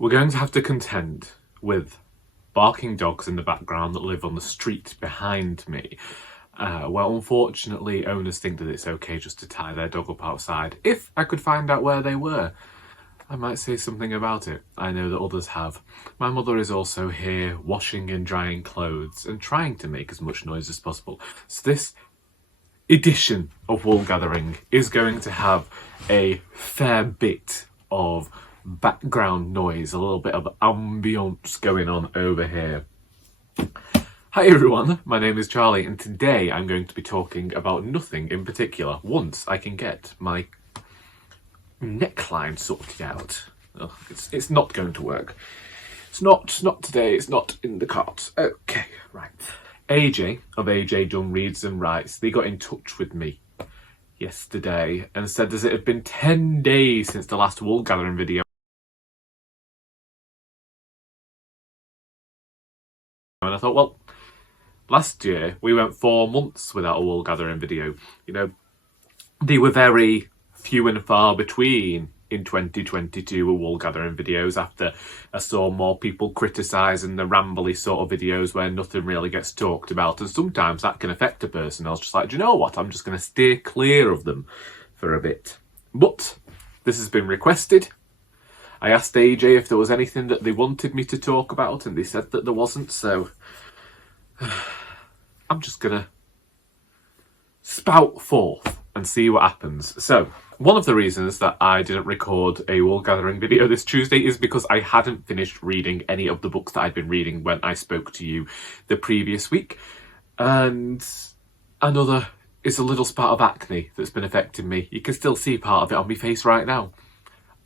we're going to have to contend with barking dogs in the background that live on the street behind me. Well, unfortunately, owners think that it's okay just to tie their dog up outside. If I could find out where they were, I might say something about it. I know that others have. My mother is also here washing and drying clothes and trying to make as much noise as possible. So this edition of Woolgathering is going to have a fair bit of background noise, a little bit of ambience going on over here. Hi everyone, my name is Charlie and today I'm going to be talking about nothing in particular once I can get my neckline sorted out. Oh, it's not going to work. It's not today, it's not in the cart. Okay, right. AJ of AJ Dunn Reads and Writes, they got in touch with me yesterday and said that it had been 10 days since the last Woolgathering video. And I thought, well, last year we went 4 months without a Woolgathering video. You know, they were very few and far between in 2022 with Woolgathering videos after I saw more people criticising the rambly sort of videos where nothing really gets talked about, and sometimes that can affect a person. I was just like, do you know what, I'm just going to steer clear of them for a bit. But this has been requested. I asked AJ if there was anything that they wanted me to talk about and they said that there wasn't, so I'm just going to spout forth and see what happens. So, one of the reasons that I didn't record a Woolgathering video this Tuesday is because I hadn't finished reading any of the books that I'd been reading when I spoke to you the previous week. And another is a little spot of acne that's been affecting me. You can still see part of it on my face right now.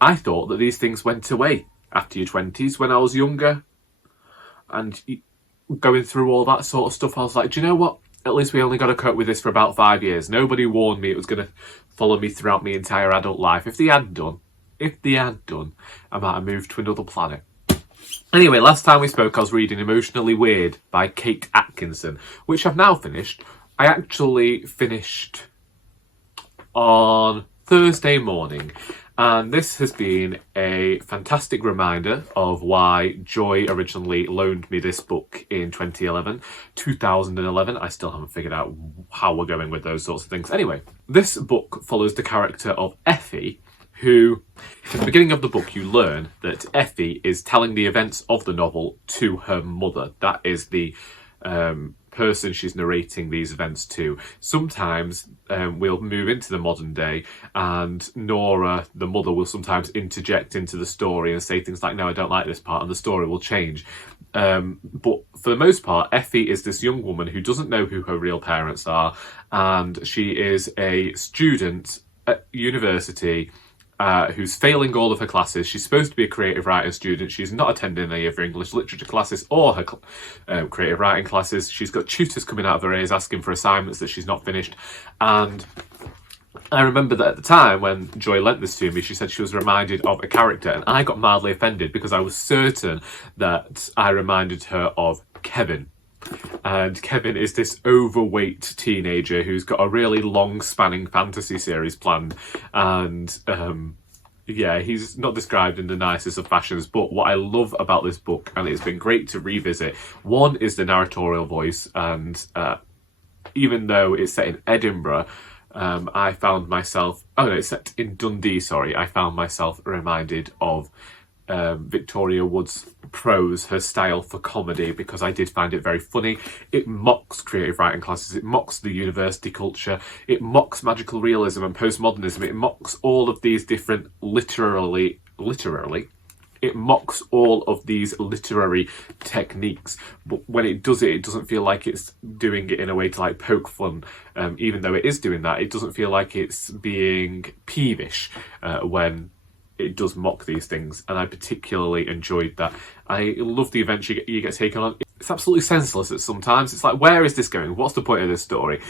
I thought that these things went away after your 20s when I was younger and going through all that sort of stuff. I was like, do you know what? At least we only got to cope with this for about 5 years. Nobody warned me it was going to follow me throughout my entire adult life. If they had done, I might have moved to another planet. Anyway, last time we spoke, I was reading Emotionally Weird by Kate Atkinson, which I've now finished. I actually finished on Thursday morning. And this has been a fantastic reminder of why Joy originally loaned me this book in 2011. I still haven't figured out how we're going with those sorts of things. Anyway, this book follows the character of Effie, who, at the beginning of the book, you learn that Effie is telling the events of the novel to her mother. That is the person she's narrating these events to. Sometimes we'll move into the modern day and Nora, the mother, will sometimes interject into the story and say things like, no, I don't like this part, and the story will change. But for the most part, Effie is this young woman who doesn't know who her real parents are, and she is a student at university who's failing all of her classes. She's supposed to be a creative writing student. She's not attending any of her English literature classes or her creative writing classes. She's got tutors coming out of her ears asking for assignments that she's not finished. And I remember that at the time when Joy lent this to me, she said she was reminded of a character, and I got mildly offended because I was certain that I reminded her of Kevin. And Kevin is this overweight teenager who's got a really long spanning fantasy series planned, and yeah, he's not described in the nicest of fashions. But what I love about this book, and it's been great to revisit, one is the narratorial voice, and even though it's set in Edinburgh, I found myself, it's set in Dundee, sorry, I found myself reminded of Victoria Wood's prose, her style for comedy, because I did find it very funny. It mocks creative writing classes, it mocks the university culture, it mocks magical realism and postmodernism, it mocks all of these different literally, it mocks all of these literary techniques, but when it does it, it doesn't feel like it's doing it in a way to like poke fun. Even though it is doing that, it doesn't feel like it's being peevish when it does mock these things, and I particularly enjoyed that. I love the events you get taken on. It's absolutely senseless at sometimes. It's like, where is this going? What's the point of this story?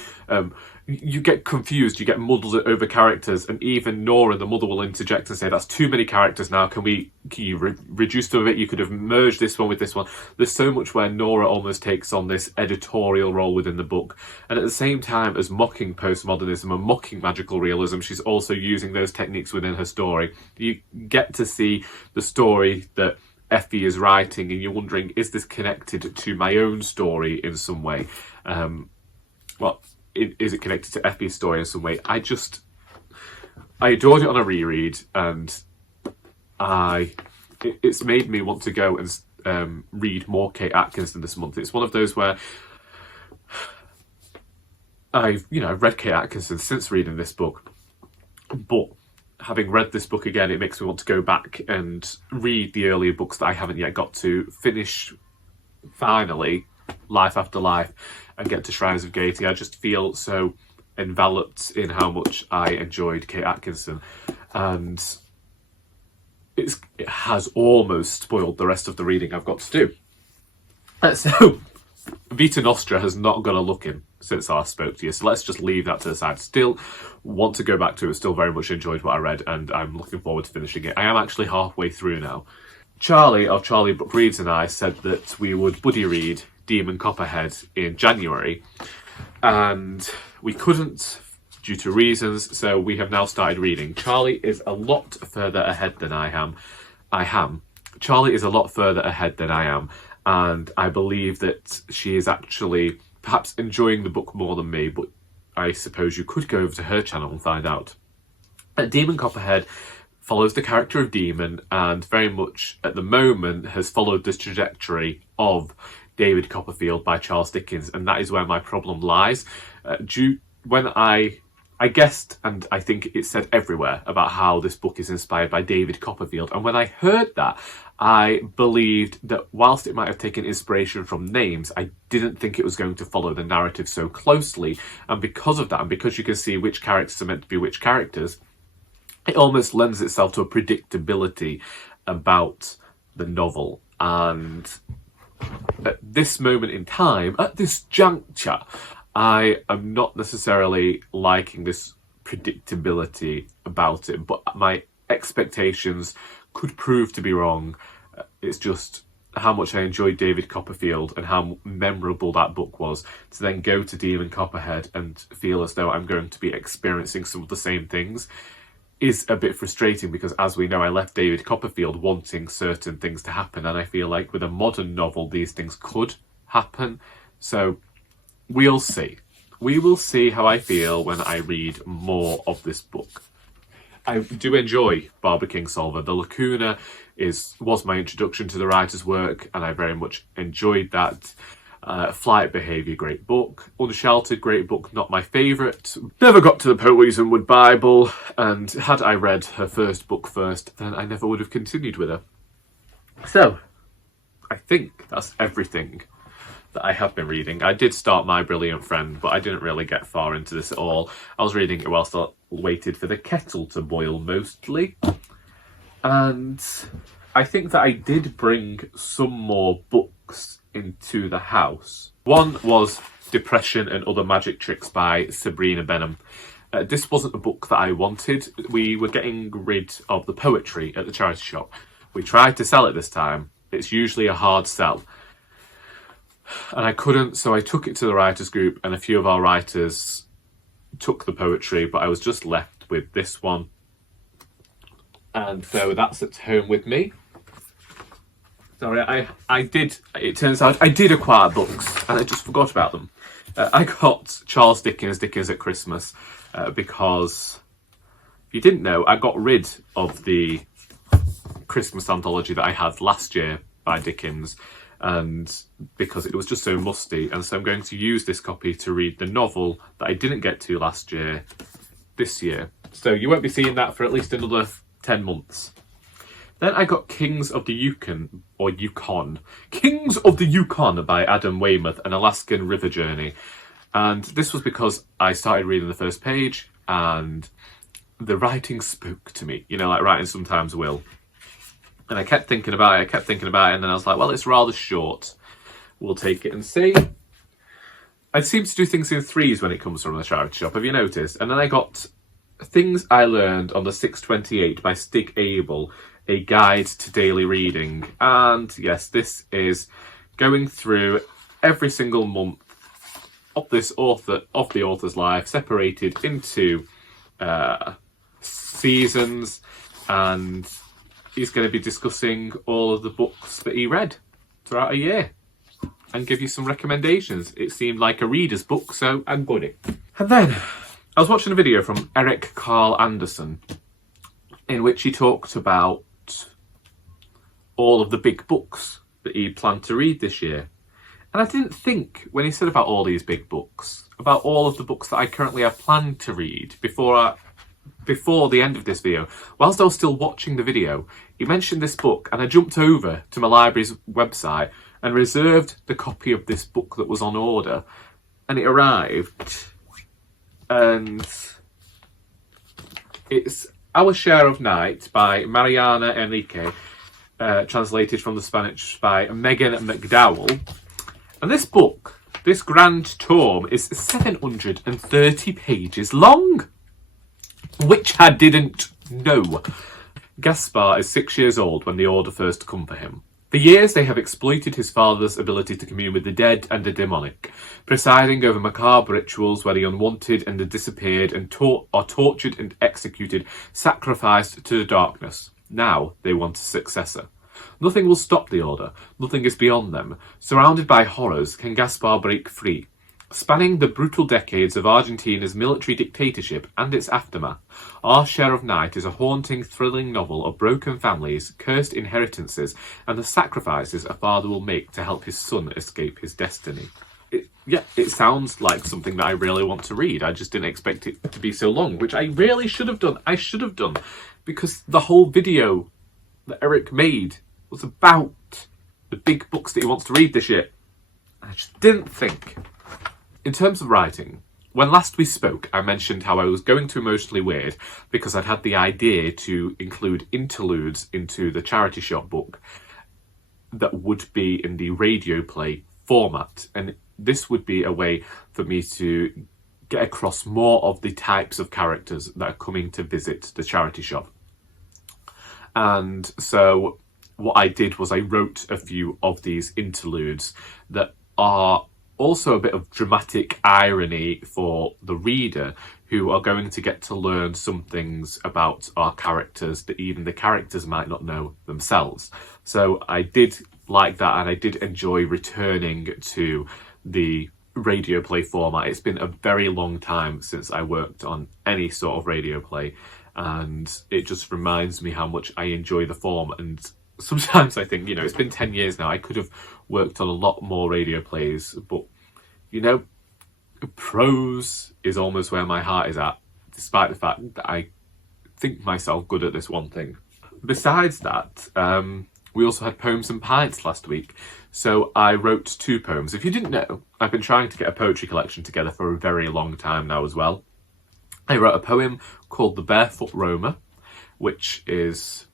You get confused, you get muddled over characters, and even Nora, the mother, will interject and say, that's too many characters now, can you reduce them a bit? You could have merged this one with this one. There's so much where Nora almost takes on this editorial role within the book, and at the same time as mocking postmodernism and mocking magical realism, she's also using those techniques within her story. You get to see the story that Effie is writing, and you're wondering, is this connected to my own story in some way? Is it connected to Effie's story in some way? I adored it on a reread, and it's made me want to go and read more Kate Atkinson this month. It's one of those where I've read Kate Atkinson since reading this book, but having read this book again, it makes me want to go back and read the earlier books that I haven't yet got to finish. Finally, Life After Life, and get to Shrines of Gaiety. I just feel so enveloped in how much I enjoyed Kate Atkinson, and it has almost spoiled the rest of the reading I've got to do. So Vita Nostra has not got a look in since I last spoke to you, so let's just leave that to the side. Still want to go back to it, still very much enjoyed what I read, and I'm looking forward to finishing it. I am actually halfway through now. Charlie of Charlie Book Reads and I said that we would buddy read Demon Copperhead in January, and we couldn't due to reasons, so we have now started reading. Charlie is a lot further ahead than I am. Charlie is a lot further ahead than I am, and I believe that she is actually perhaps enjoying the book more than me, but I suppose you could go over to her channel and find out. Demon Copperhead follows the character of Demon, and very much at the moment has followed this trajectory of David Copperfield by Charles Dickens, and that is where my problem lies. When I guessed, and I think it's said everywhere, about how this book is inspired by David Copperfield, and when I heard that, I believed that whilst it might have taken inspiration from names, I didn't think it was going to follow the narrative so closely, and because of that, and because you can see which characters are meant to be which characters, it almost lends itself to a predictability about the novel. And at this moment in time, at this juncture, I am not necessarily liking this predictability about it, but my expectations could prove to be wrong. It's just how much I enjoyed David Copperfield and how memorable that book was, to then go to Demon Copperhead and feel as though I'm going to be experiencing some of the same things is a bit frustrating, because as we know, I left David Copperfield wanting certain things to happen, and I feel like with a modern novel these things could happen. So we'll see. We will see how I feel when I read more of this book. I do enjoy Barbara Kingsolver. The Lacuna was my introduction to the writer's work, and I very much enjoyed that. Flight Behaviour, great book. Unsheltered, great book, not my favourite. Never got to the Poisonwood Bible, and had I read her first book first, then I never would have continued with her. So, I think that's everything that I have been reading. I did start My Brilliant Friend, but I didn't really get far into this at all. I was reading it whilst I waited for the kettle to boil, mostly. And I think that I did bring some more books into the house. One was Depression and Other Magic Tricks by Sabrina Benaim. This wasn't a book that I wanted. We were getting rid of the poetry at the charity shop. We tried to sell it this time. It's usually a hard sell. And I couldn't, so I took it to the writers group, and a few of our writers took the poetry, but I was just left with this one. And so that's at home with me. Sorry, it turns out I did acquire books, and I just forgot about them. I got Charles Dickens at Christmas, because, if you didn't know, I got rid of the Christmas anthology that I had last year by Dickens, and because it was just so musty, and so I'm going to use this copy to read the novel that I didn't get to last year, this year. So you won't be seeing that for at least another 10 months. Then I got Kings of the Yukon, or Yukon. Kings of the Yukon by Adam Weymouth, an Alaskan river journey. And this was because I started reading the first page, and the writing spoke to me, like writing sometimes will. And I kept thinking about it, and then I was like, well, it's rather short. We'll take it and see. I seem to do things in threes when it comes from the charity shop, have you noticed? And then I got Things I Learned on the 628 by Stig Abell, a guide to daily reading. And yes, this is going through every single month of the author's life, separated into seasons, and he's going to be discussing all of the books that he read throughout a year and give you some recommendations. It seemed like a reader's book, so I'm good. And then I was watching a video from Eric Carl Anderson in which he talked about all of the big books that he planned to read this year. And I didn't think, when he said about all these big books, about all of the books that I currently have planned to read before the end of this video. Whilst I was still watching the video, he mentioned this book, and I jumped over to my library's website and reserved the copy of this book that was on order. And it arrived, and it's Our Share of Night by Mariana Enríquez, translated from the Spanish by Megan McDowell. And this book, this grand tome, is 730 pages long, which I didn't know. Gaspar is 6 years old when the order first come for him. For years they have exploited his father's ability to commune with the dead and the demonic, presiding over macabre rituals where the unwanted and the disappeared and are tortured and executed, sacrificed to the darkness. Now they want a successor. Nothing will stop the order. Nothing is beyond them. Surrounded by horrors, can Gaspar break free? Spanning the brutal decades of Argentina's military dictatorship and its aftermath, Our Share of Night is a haunting, thrilling novel of broken families, cursed inheritances, and the sacrifices a father will make to help his son escape his destiny. It sounds like something that I really want to read. I just didn't expect it to be so long, which I really should have done. I should have done, because the whole video that Eric made was about the big books that he wants to read this year. I just didn't think. In terms of writing, when last we spoke, I mentioned how I was going to Emotionally Weird because I'd had the idea to include interludes into the charity shop book that would be in the radio play format. And this would be a way for me to get across more of the types of characters that are coming to visit the charity shop. And so what I did was I wrote a few of these interludes that are also a bit of dramatic irony for the reader, who are going to get to learn some things about our characters that even the characters might not know themselves. So I did like that, and I did enjoy returning to the radio play format. It's been a very long time since I worked on any sort of radio play, and it just reminds me how much I enjoy the form. And sometimes I think, it's been 10 years now, I could have worked on a lot more radio plays, but, prose is almost where my heart is at, despite the fact that I think myself good at this one thing. Besides that, we also had Poems and Pints last week, so I wrote 2 poems. If you didn't know, I've been trying to get a poetry collection together for a very long time now as well. I wrote a poem called The Barefoot Roamer, which is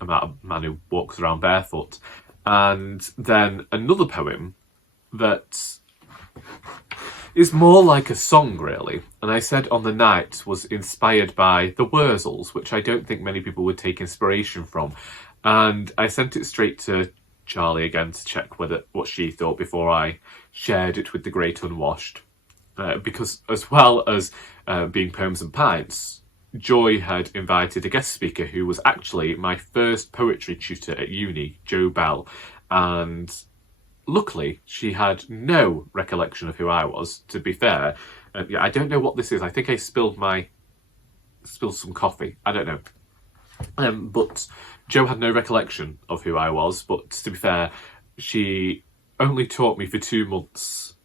about a man who walks around barefoot, and then another poem that is more like a song, really, and I said on the night was inspired by the Wurzels, which I don't think many people would take inspiration from, and I sent it straight to Charlie again to check what she thought before I shared it with the Great Unwashed, because as well as being Poems and Pints, Joy had invited a guest speaker who was actually my first poetry tutor at uni, Jo Bell, and luckily she had no recollection of who I was, to be fair. I don't know what this is. I think I spilled some coffee. I don't know. But Jo had no recollection of who I was, but to be fair, she only taught me for 2 months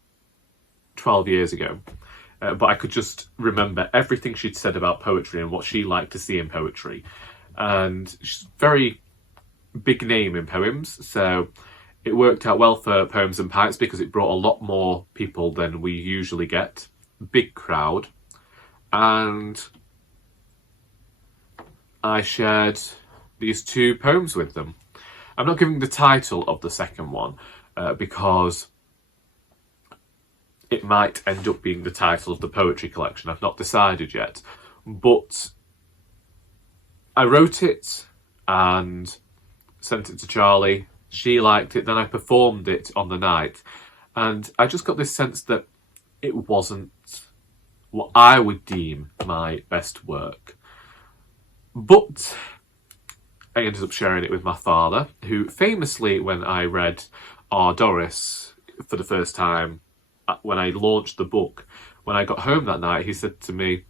12 years ago. But I could just remember everything she'd said about poetry and what she liked to see in poetry. And she's a very big name in poems, so it worked out well for Poems and Pints because it brought a lot more people than we usually get. Big crowd. And I shared these 2 poems with them. I'm not giving the title of the second one because it might end up being the title of the poetry collection. I've not decided yet. But I wrote it and sent it to Charlie. She liked it. Then I performed it on the night. And I just got this sense that it wasn't what I would deem my best work. But I ended up sharing it with my father, who famously, when I read R. Doris for the first time, when I launched the book, when I got home that night, he said to me,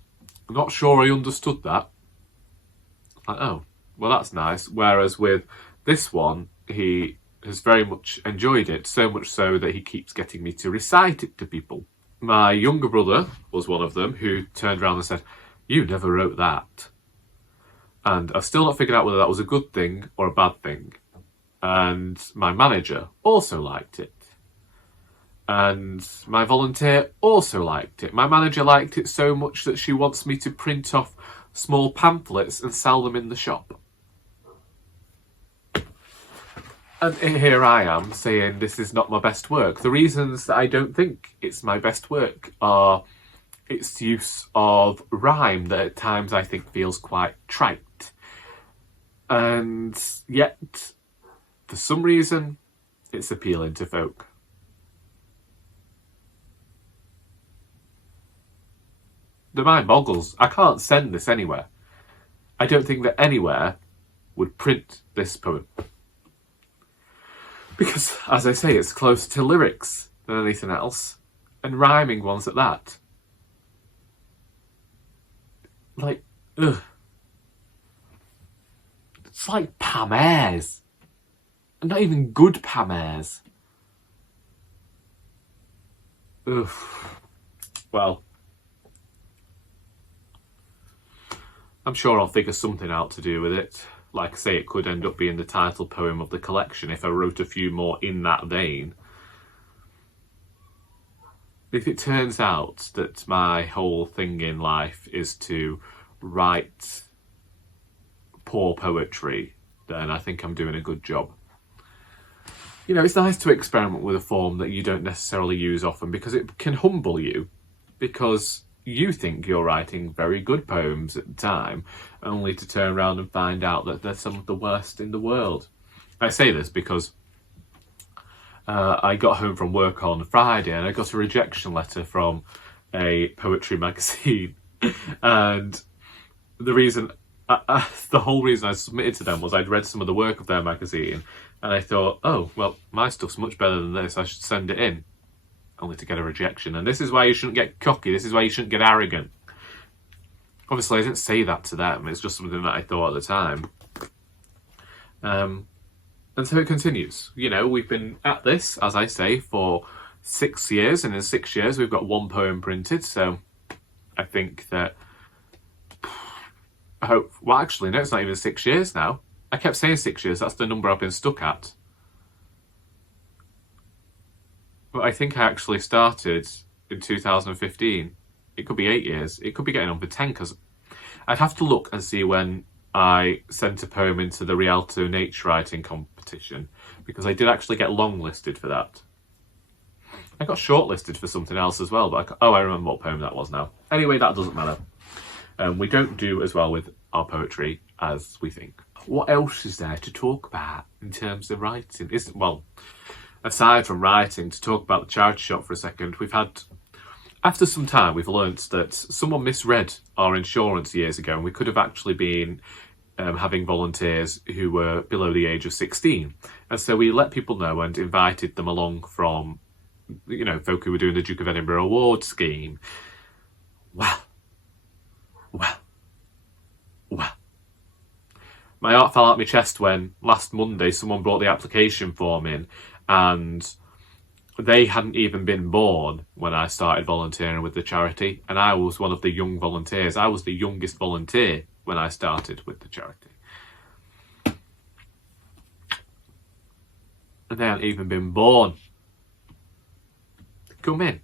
"I'm not sure I understood that." Like, oh, well, that's nice. Whereas with this one, he has very much enjoyed it, so much so that he keeps getting me to recite it to people. My younger brother was one of them who turned around and said, "You never wrote that." And I've still not figured out whether that was a good thing or a bad thing. And my manager also liked it. And my volunteer also liked it. My manager liked it so much that she wants me to print off small pamphlets and sell them in the shop. And here I am saying this is not my best work. The reasons that I don't think it's my best work are its use of rhyme that at times I think feels quite trite. And yet, for some reason, it's appealing to folk. The mind boggles. I can't send this anywhere. I don't think that anywhere would print this poem. Because, as I say, it's closer to lyrics than anything else, and rhyming ones at that. Like, ugh. It's like Pam Ayres. And not even good Pam Ayres. Ugh. Well, I'm sure I'll figure something out to do with it. Like I say, it could end up being the title poem of the collection if I wrote a few more in that vein. If it turns out that my whole thing in life is to write poor poetry, then I think I'm doing a good job. You know, it's nice to experiment with a form that you don't necessarily use often because it can humble you, because you think you're writing very good poems at the time, only to turn around and find out that they're some of the worst in the world. I say this because I got home from work on Friday and I got a rejection letter from a poetry magazine. And the whole reason I submitted to them was I'd read some of the work of their magazine and I thought, oh, well, my stuff's much better than this, I should send it in. Only to get a rejection. And this is why you shouldn't get cocky, this is why you shouldn't get arrogant. Obviously, I didn't say that to them, it's just something that I thought at the time. And so it continues. You know, we've been at this, as I say, for 6 years, and in 6 years we've got one poem printed, so I think that... well, actually, no, it's not even 6 years now. I kept saying 6 years, that's the number I've been stuck at. But I think I actually started in 2015. It could be 8 years. It could be getting on for 10, because I'd have to look and see when I sent a poem into the Rialto Nature Writing competition, because I did actually get longlisted for that. I got shortlisted for something else as well, but I remember what poem that was now. Anyway, that doesn't matter. We don't do as well with our poetry as we think. What else is there to talk about in terms of writing? Well, aside from writing, to talk about the charity shop for a second, we've had, after some time, we've learnt that someone misread our insurance years ago, and we could have actually been having volunteers who were below the age of 16. And so we let people know and invited them along from, you know, folk who were doing the Duke of Edinburgh Award scheme. Well. My heart fell out my chest when last Monday someone brought the application form in and they hadn't even been born when I started volunteering with the charity, and I was one of the young volunteers. I was the youngest volunteer when I started with the charity. And they hadn't even been born. Come in.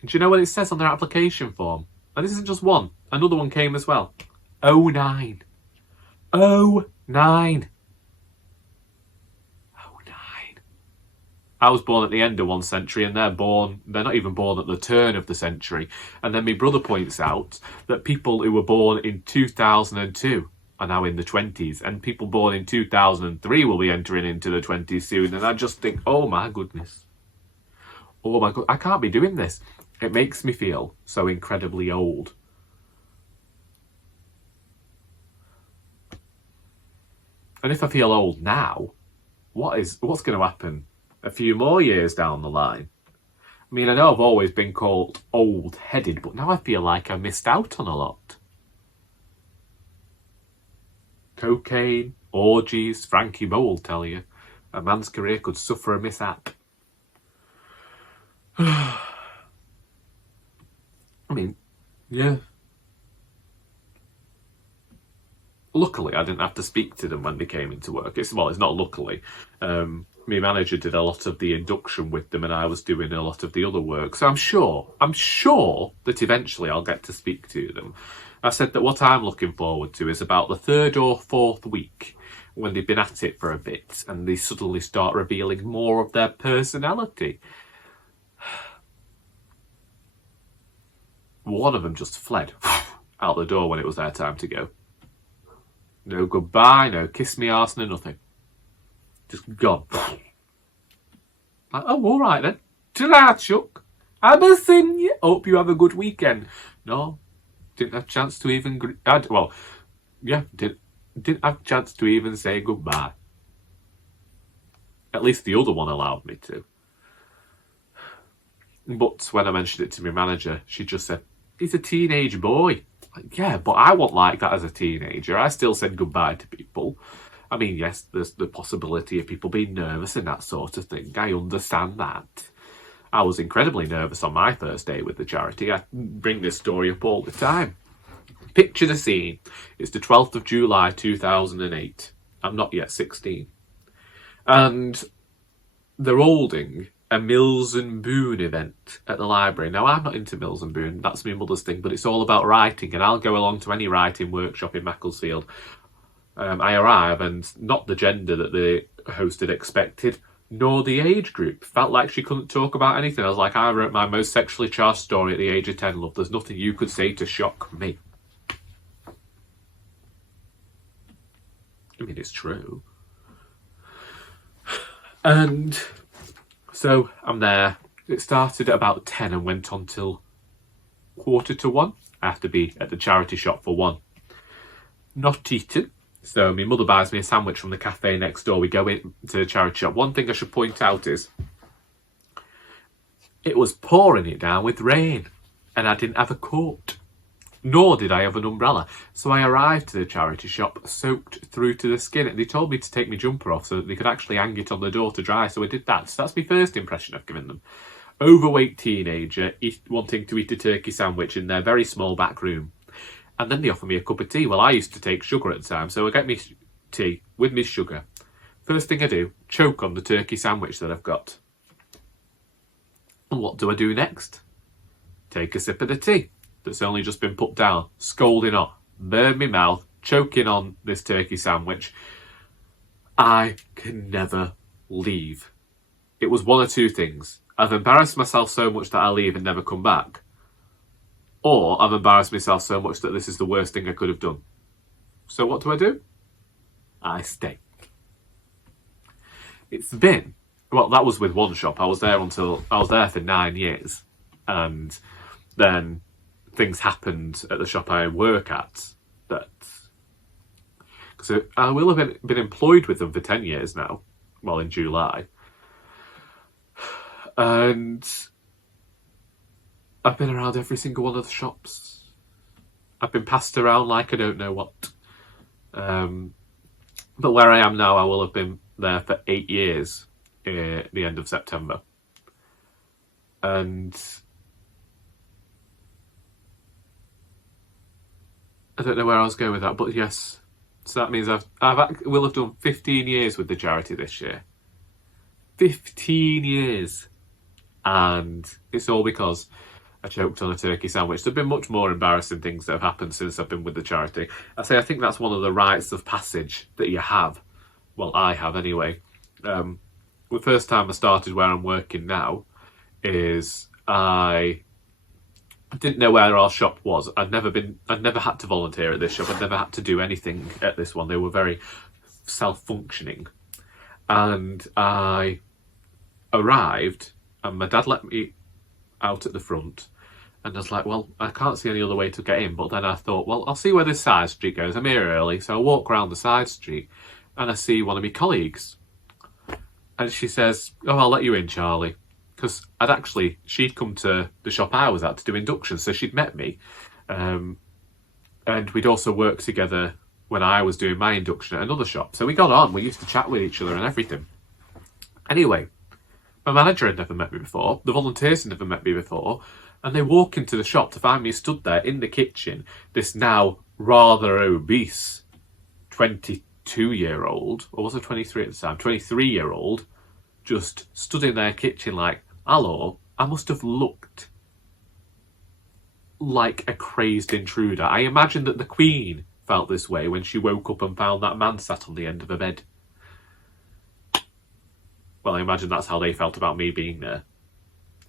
And do you know what it says on their application form? And this isn't just one. Another one came as well. 09. 09. I was born at the end of one century and they're not even born at the turn of the century. And then my brother points out that people who were born in 2002 are now in the 20s, and people born in 2003 will be entering into the 20s soon. And I just think, oh my goodness. Oh my God, I can't be doing this. It makes me feel so incredibly old. And if I feel old now, what's going to happen a few more years down the line? I mean, I know I've always been called old-headed, but now I feel like I missed out on a lot. Cocaine, orgies, Frankie Bow will tell you. A man's career could suffer a mishap. I mean, yeah. Luckily, I didn't have to speak to them when they came into work. It's not luckily. My manager did a lot of the induction with them, and I was doing a lot of the other work. So I'm sure that eventually I'll get to speak to them. I said that what I'm looking forward to is about the 3rd or 4th week, when they've been at it for a bit and they suddenly start revealing more of their personality. One of them just fled out the door when it was their time to go. No goodbye, no kiss me arse, no nothing. Just gone. Like, oh, all right then. Ta-ra, Chuck. I've seen you. Hope you have a good weekend. No, didn't have a chance to even... didn't have a chance to even say goodbye. At least the other one allowed me to. But when I mentioned it to my manager, she just said, he's a teenage boy. Like, yeah, but I wasn't like that as a teenager. I still said goodbye to people. I mean, yes, there's the possibility of people being nervous and that sort of thing. I understand that. I was incredibly nervous on my first day with the charity. I bring this story up all the time. Picture the scene. It's the 12th of July 2008. I'm not yet 16. And they're holding a Mills and Boon event at the library. Now, I'm not into Mills and Boon. That's my mother's thing. But it's all about writing. And I'll go along to any writing workshop in Macclesfield. I arrive, and not the gender that the host had expected, nor the age group. Felt like she couldn't talk about anything. I was like, I wrote my most sexually charged story at the age of 10, love. There's nothing you could say to shock me. I mean, it's true. And so I'm there. It started at about 10 and went on till 1:45. I have to be at the charity shop for 1. Not eaten. So my mother buys me a sandwich from the cafe next door. We go into the charity shop. One thing I should point out is it was pouring it down with rain, and I didn't have a coat, nor did I have an umbrella. So I arrived to the charity shop soaked through to the skin, and they told me to take my jumper off so that they could actually hang it on the door to dry. So I did that. So that's my first impression I've given them. Overweight teenager wanting to eat a turkey sandwich in their very small back room. And then they offer me a cup of tea. Well, I used to take sugar at the time, so I get me tea with me sugar. First thing I do, choke on the turkey sandwich that I've got. And what do I do next? Take a sip of the tea that's only just been put down, scalding hot, burn my mouth, choking on this turkey sandwich. I can never leave. It was one or two things. I've embarrassed myself so much that I leave and never come back. Or I've embarrassed myself so much that this is the worst thing I could have done. So what do? I stay. It's been, well, that was with one shop. I was there for 9 years. And then things happened at the shop I work at that, because I will have been employed with them for 10 years now, well, in July. And I've been around every single one of the shops. I've been passed around like I don't know what. But where I am now, I will have been there for 8 years at the end of September. And I don't know where I was going with that, but yes. So that means I will have done 15 years with the charity this year. 15 years. And it's all because I choked on a turkey sandwich. There have been much more embarrassing things that have happened since I've been with the charity. I think that's one of the rites of passage that you have. Well, I have anyway. The first time I started where I'm working now is I didn't know where our shop was. I'd never had to volunteer at this shop. I'd never had to do anything at this one. They were very self-functioning. And I arrived, and my dad let me out at the front, and I was like, well, I can't see any other way to get in. But then I thought, well, I'll see where this side street goes. I'm here early, so I walk around the side street, and I see one of my colleagues. And she says, "Oh, I'll let you in, Charlie." Because she'd come to the shop I was at to do induction, so she'd met me. And we'd also worked together when I was doing my induction at another shop. So we got on, we used to chat with each other and everything. Anyway, my manager had never met me before, the volunteers had never met me before, and they walk into the shop to find me stood there in the kitchen, this now rather obese 22-year-old, or was I 23 at the time, 23-year-old, just stood in their kitchen like, hello. I must have looked like a crazed intruder. I imagine that the Queen felt this way when she woke up and found that man sat on the end of a bed. Well, I imagine that's how they felt about me being there.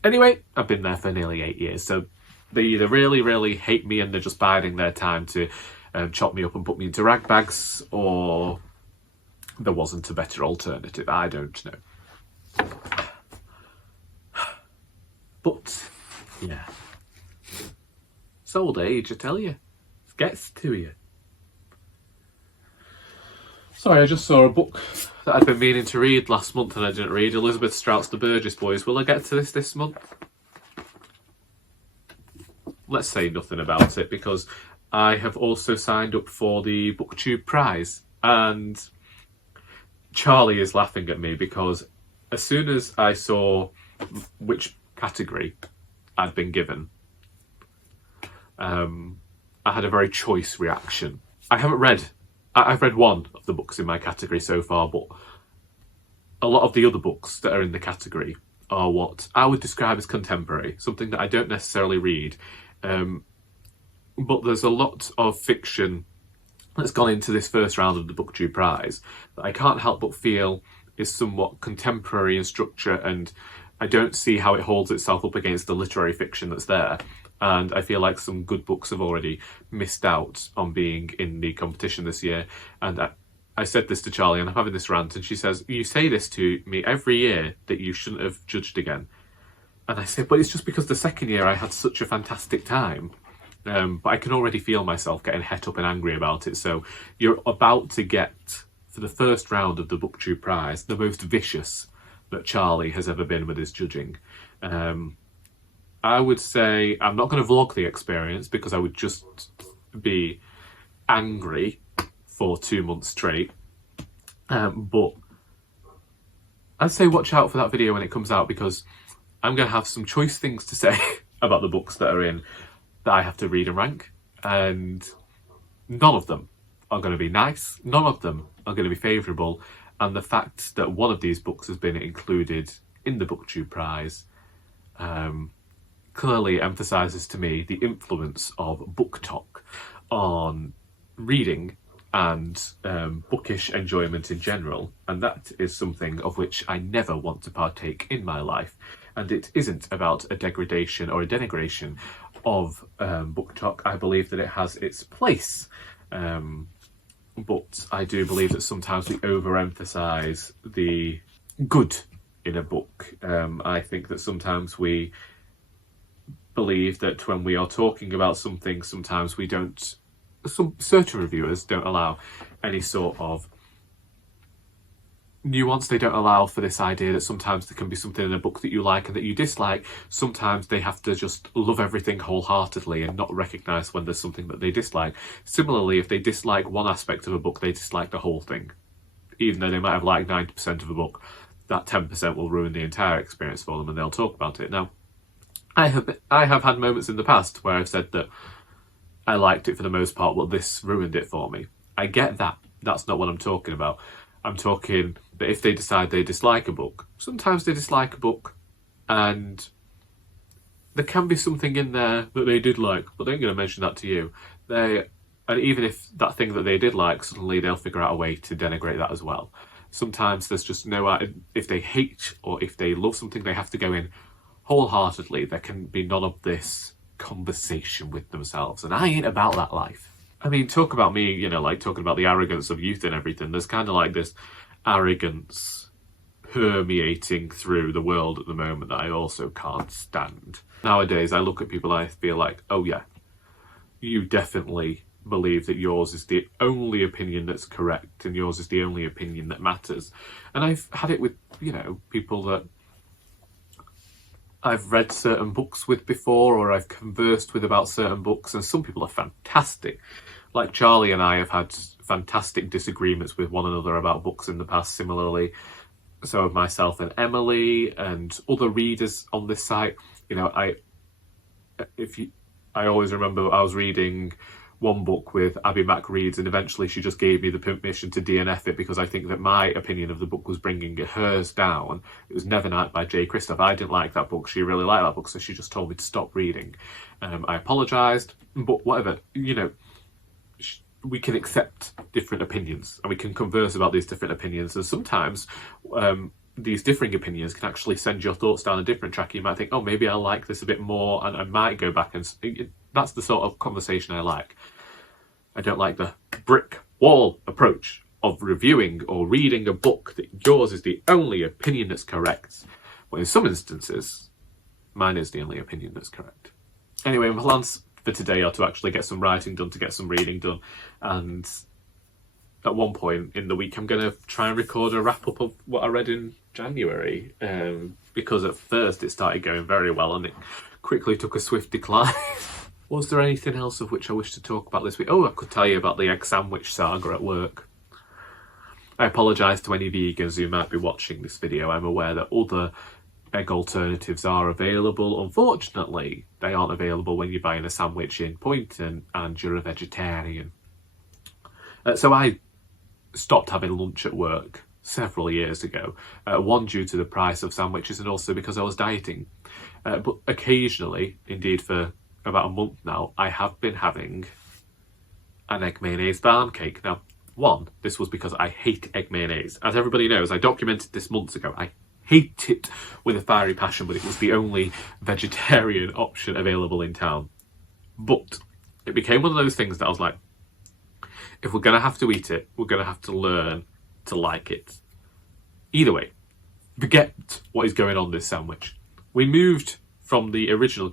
Anyway, I've been there for nearly 8 years, so they either really, really hate me and they're just biding their time to chop me up and put me into rag bags, or there wasn't a better alternative. I don't know. But, yeah. It's old age, I tell you. It gets to you. Sorry, I just saw a book that I'd been meaning to read last month and I didn't read. Elizabeth Strout's The Burgess Boys. Will I get to this month? Let's say nothing about it, because I have also signed up for the BookTube prize. And Charlie is laughing at me because as soon as I saw which category I'd been given, I had a very choice reaction. I've read one of the books in my category so far, but a lot of the other books that are in the category are what I would describe as contemporary, something that I don't necessarily read. But there's a lot of fiction that's gone into this first round of the BookTube prize that I can't help but feel is somewhat contemporary in structure, and I don't see how it holds itself up against the literary fiction that's there. And I feel like some good books have already missed out on being in the competition this year. And I said this to Charlie, and I'm having this rant, and she says, "You say this to me every year that you shouldn't have judged again." And I said, "But it's just because the second year I had such a fantastic time." But I can already feel myself getting het up and angry about it. So you're about to get, for the first round of the BookTube prize, the most vicious that Charlie has ever been with his judging. I would say I'm not going to vlog the experience because I would just be angry for 2 months straight. But I'd say watch out for that video when it comes out, because I'm going to have some choice things to say about the books that are in that I have to read and rank. And none of them are going to be nice. None of them are going to be favourable. And the fact that one of these books has been included in the BookTube prize clearly emphasises to me the influence of book talk on reading and bookish enjoyment in general, and that is something of which I never want to partake in my life. And it isn't about a degradation or a denigration of book talk. I believe that it has its place, but I do believe that sometimes we overemphasise the good in a book. I think that sometimes we believe that when we are talking about something, sometimes we don't, some certain reviewers don't allow any sort of nuance. They don't allow for this idea that sometimes there can be something in a book that you like and that you dislike. Sometimes they have to just love everything wholeheartedly and not recognise when there's something that they dislike. Similarly, if they dislike one aspect of a book, they dislike the whole thing. Even though they might have liked 90% of a book, that 10% will ruin the entire experience for them and they'll talk about it. Now, I have had moments in the past where I've said that I liked it for the most part, but this ruined it for me. I get that. That's not what I'm talking about. I'm talking that if they decide they dislike a book, sometimes they dislike a book and there can be something in there that they did like, but they ain't going to mention that to you. And even if that thing that they did like, suddenly they'll figure out a way to denigrate that as well. Sometimes there's just no, if they hate or if they love something, they have to go in wholeheartedly. There can be none of this conversation with themselves, and I ain't about that life. I mean, talk about me, you know, like talking about the arrogance of youth and everything. There's kind of like this arrogance permeating through the world at the moment that I also can't stand. Nowadays, I look at people and I feel like, oh yeah, you definitely believe that yours is the only opinion that's correct and yours is the only opinion that matters. And I've had it with, you know, people that I've read certain books with before, or I've conversed with about certain books, and some people are fantastic. Like Charlie and I have had fantastic disagreements with one another about books in the past. Similarly, so have myself and Emily and other readers on this site. You know, I always remember I was reading one book with Abby Mac Reads, and eventually she just gave me the permission to DNF it because I think that my opinion of the book was bringing hers down. It was Nevernight by J. Christoph. I didn't like that book. She really liked that book, so she just told me to stop reading. I apologised, but whatever. You know, we can accept different opinions and we can converse about these different opinions. And sometimes these differing opinions can actually send your thoughts down a different track. You might think, oh, maybe I like this a bit more, and I might go back and... That's the sort of conversation I like. I don't like the brick wall approach of reviewing or reading a book that yours is the only opinion that's correct. Well, in some instances, mine is the only opinion that's correct. Anyway, my plans for today are to actually get some writing done, to get some reading done, and at one point in the week I'm going to try and record a wrap-up of what I read in January, because at first it started going very well and it quickly took a swift decline. Was there anything else of which I wish to talk about this week? Oh, I could tell you about the egg sandwich saga at work. I apologise to any vegans who might be watching this video. I'm aware that other egg alternatives are available. Unfortunately, they aren't available when you're buying a sandwich in Poynton and you're a vegetarian. So I stopped having lunch at work several years ago. One, due to the price of sandwiches, and also because I was dieting. But occasionally, indeed for about a month now, I have been having an egg mayonnaise barm cake. Now, one, this was because I hate egg mayonnaise. As everybody knows, I documented this months ago. I hate it with a fiery passion, but it was the only vegetarian option available in town. But it became one of those things that I was like, if we're going to have to eat it, we're going to have to learn to like it. Either way, forget what is going on this sandwich. We moved from the original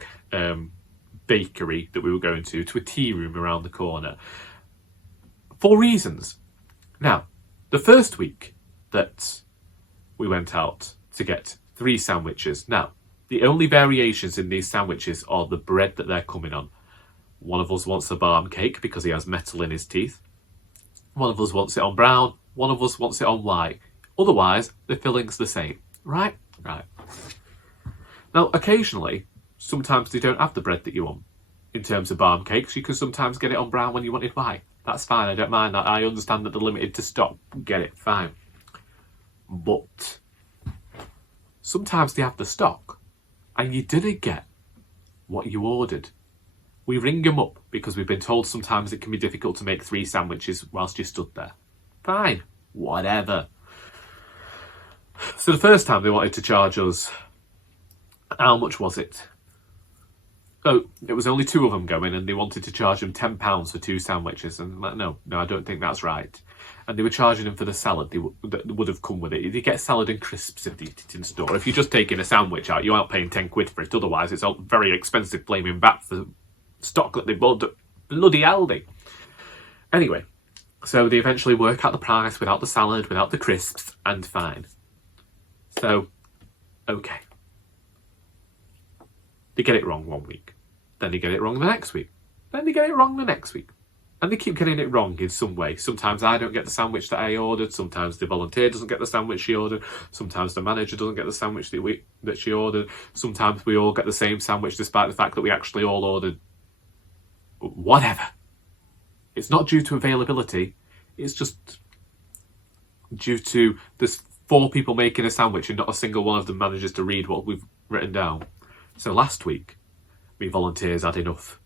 bakery that we were going to a tea room around the corner for reasons. Now, the first week that we went out to get 3 sandwiches. Now, the only variations in these sandwiches are the bread that they're coming on. One of us wants a barm cake because he has metal in his teeth. One of us wants it on brown. One of us wants it on white. Otherwise, the filling's the same. Right? Right. Now, occasionally, sometimes they don't have the bread that you want. In terms of barm cakes, you can sometimes get it on brown when you wanted white. That's fine, I don't mind that. I understand that they're limited to stock. Get it, fine. But sometimes they have the stock and you didn't get what you ordered. We ring them up because we've been told sometimes it can be difficult to make 3 sandwiches whilst you stood there. Fine, whatever. So the first time they wanted to charge us, how much was it? Oh, it was only 2 of them going, and they wanted to charge them £10 for 2 sandwiches. And I'm like, no, I don't think that's right. And they were charging them for the salad that would have come with it. You get salad and crisps if you eat it in store. If you're just taking a sandwich out, you aren't paying 10 quid for it. Otherwise, it's a very expensive flaming bat for stock that they bought at bloody Aldi. Anyway, so they eventually work out the price without the salad, without the crisps, and fine. So, okay. They get it wrong one week. Then they get it wrong the next week. Then they get it wrong the next week. And they keep getting it wrong in some way. Sometimes I don't get the sandwich that I ordered. Sometimes the volunteer doesn't get the sandwich she ordered. Sometimes the manager doesn't get the sandwich that she ordered. Sometimes we all get the same sandwich despite the fact that we actually all ordered whatever. It's not due to availability. It's just due to there's 4 people making a sandwich and not a single one of them manages to read what we've written down. So last week, me volunteers had enough.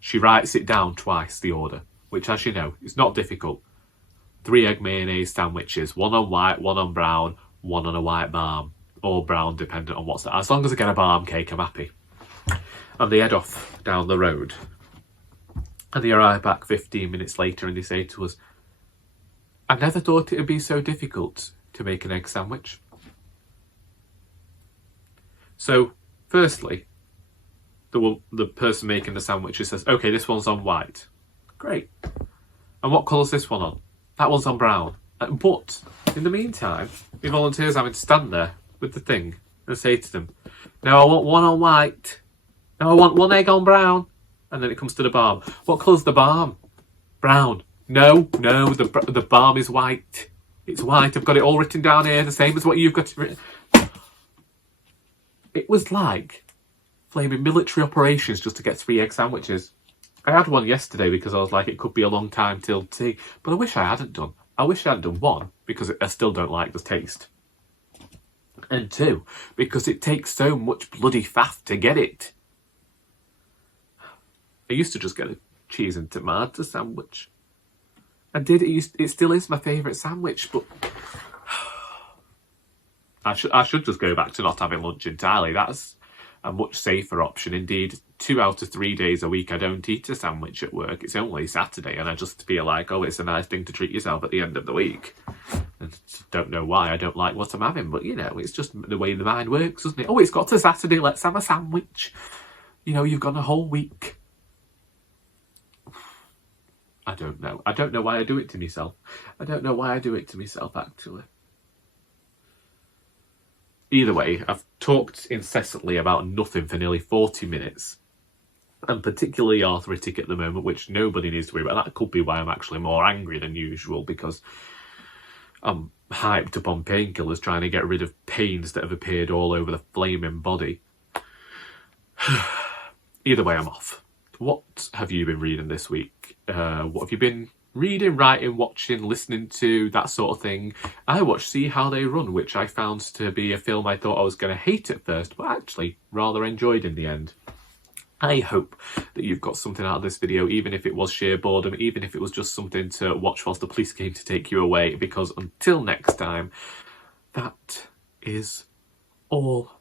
She writes it down twice, the order, which, as you know, is not difficult. 3 egg mayonnaise sandwiches, 1 on white, 1 on brown, 1 on a white barm, or brown, dependent on what's there. As long as I get a barm cake, I'm happy. And they head off down the road. And they arrive back 15 minutes later and they say to us, I never thought it would be so difficult to make an egg sandwich. So, firstly, the person making the sandwiches says, okay, this one's on white. Great. And what colour's this one on? That one's on brown. But in the meantime, the volunteers having to stand there with the thing and say to them, no, I want one on white. No, I want one egg on brown. And then it comes to the balm. What colour's the balm? Brown. No, the balm is white. It's white. I've got it all written down here, the same as what you've got written. It was like flaming military operations just to get 3 egg sandwiches. I had one yesterday because I was like, it could be a long time till tea. But I wish I hadn't done. I wish I hadn't done, 1, because I still don't like the taste. And 2, because it takes so much bloody faff to get it. I used to just get a cheese and tomato sandwich. I did. It still is my favourite sandwich, but I should just go back to not having lunch entirely. That's a much safer option. Indeed, 2 out of 3 days a week I don't eat a sandwich at work. It's only Saturday, and I just feel like, oh, it's a nice thing to treat yourself at the end of the week. And don't know why I don't like what I'm having, but, you know, it's just the way the mind works, doesn't it? Oh, it's got to Saturday, let's have a sandwich. You know, you've gone a whole week. I don't know. I don't know why I do it to myself. I don't know why I do it to myself, actually. Either way, I've talked incessantly about nothing for nearly 40 minutes. I'm particularly arthritic at the moment, which nobody needs to worry about. That could be why I'm actually more angry than usual, because I'm hyped up on painkillers trying to get rid of pains that have appeared all over the flaming body. Either way, I'm off. What have you been reading this week? What have you been reading, writing, watching, listening to, that sort of thing? I watched See How They Run, which I found to be a film I thought I was going to hate at first, but actually rather enjoyed in the end. I hope that you've got something out of this video, even if it was sheer boredom, even if it was just something to watch whilst the police came to take you away, because until next time, that is all.